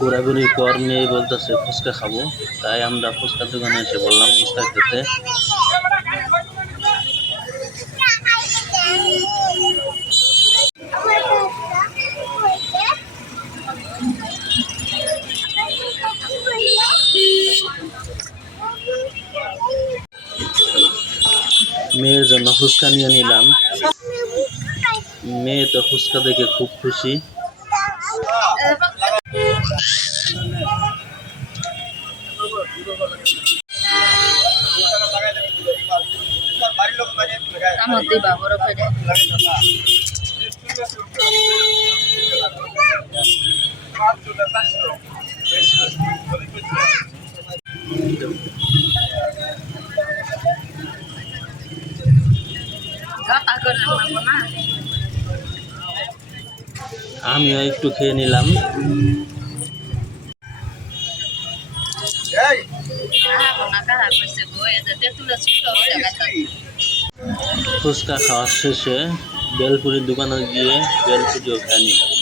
ঘোরাঘুরির পর মেয়ে বলতেছে ফুচকা খাবো, তাই আমরা ফুচকার দোকানে এসে বললাম ফুচকা খেতে। মেয়ের জন্য ফুচকা নিয়ে নিলাম। মেয়ে তো ফুচকা দেখে খুব খুশি। আমিও একটু খেয়ে নিলাম। ফুচকা খাওয়ার শেষে বেলপুরির দোকানে গিয়ে বেলপুরিও খেয়ে নিলাম।